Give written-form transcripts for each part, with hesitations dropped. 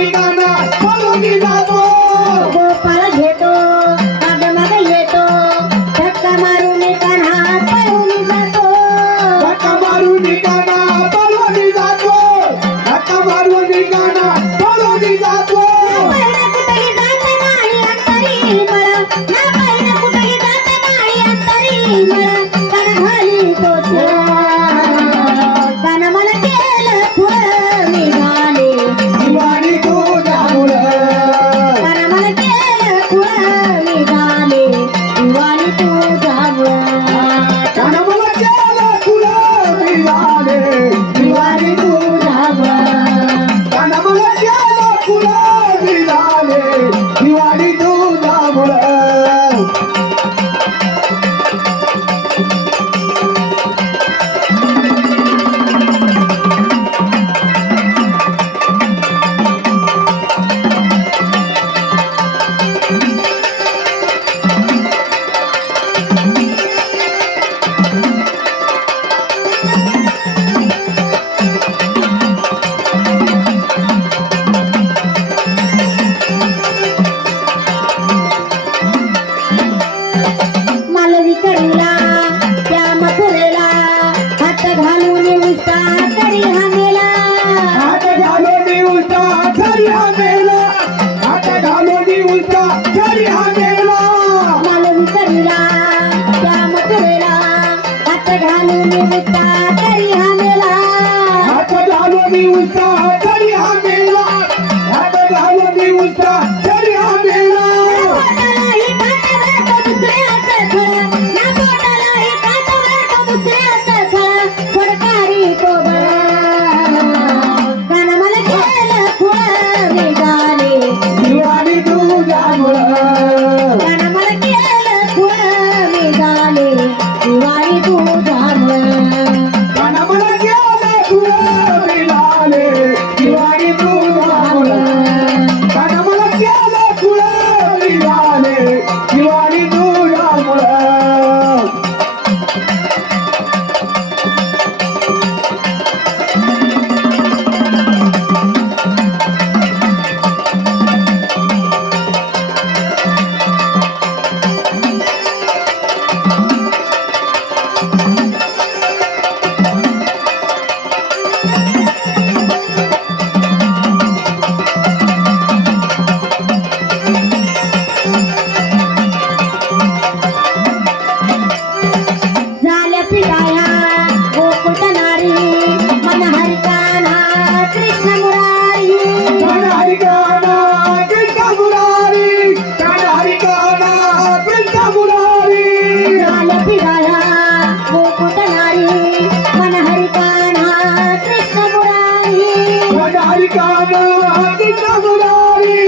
निघाला पळून जातो गोपाळ घेतो माग माग येतो धक्का मारून कान्हा पळून जातो धक्का मारून निघाला पळून जातो धक्का मारून निघाला पळून जातो कुठे जात नाही अंतरी मला ना पाहिजे कुठे जात नाही अंतरी मला कान घाली तो कान मला केलं फुल निघाले दिवाळी तुझ्यामुळं कान मला केलं फुल निघाले दिवाळी तुझ्यामुळं त्यानं मला केलं फुलं निघाले दिवाळी तुझ्यामुळं त्यानं मला केलं फुलं निघाले दिवाळी तुझ्यामुळं मालविकरीला त्या मथुरेला हात घालून उस्ता करी हामेला हात घालून उलटा घरी हामेला हात घालून उलटा घरी हामेला मालविकरीला त्या मथुरेला हात घालून उस्ता करी हामेला हात घालून उलटा घरी हामेला हात घालून उलटा घरी हामेला पोटालाही काटा वेळतो दुसऱ्याचं खळं ना पोटालाही काटा वेळतो दुसऱ्याचं खळं फडकारी तो गाणं मला केलं फुलं निघाले दिवाळी तुझ्यामुळं गाणं मला केलं फुलं निघाले दिवाळी तुझ्यामुळं त्यानं मला केलं फुलं निघाले दिवाळी तुझ्यामुळं त्यानं मला केलं फुलं निघाले दिवाळी तुझ्यामुळं झाल्या पिढाया गोकुळ नारी मन हरी कान्हा कृष्ण मुरारी हरी गाणा कृष्ण मुरारी हरी गाणा कृष्ण मुरारी झाल्या पिढाया गोकुळ नारी मन हरी कान्हा कृष्ण मुरारी हरी गाणा कृष्ण मुरारी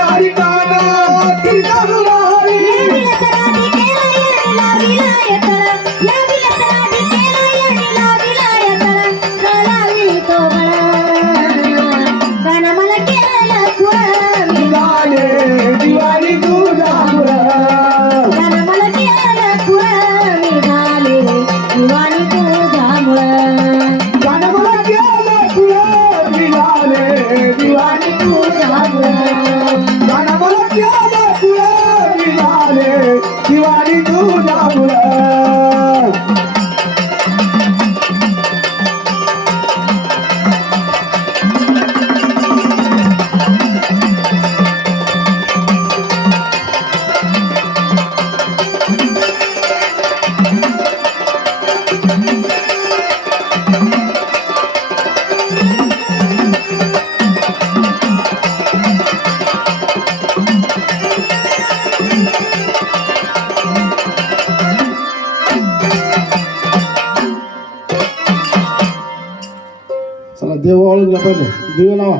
हरी गाणा कृष्ण मुरारी निघाले दिवाळी तुझ्यामुळं त्यानं मला केलं फुलं निघाले दिवाळी तुझ्यामुळं त्यानं मला केलं फुलं निघाले दिवाळी तुझ्यामुळं चला देव वाळून घ्या पहिले दिवे लावा.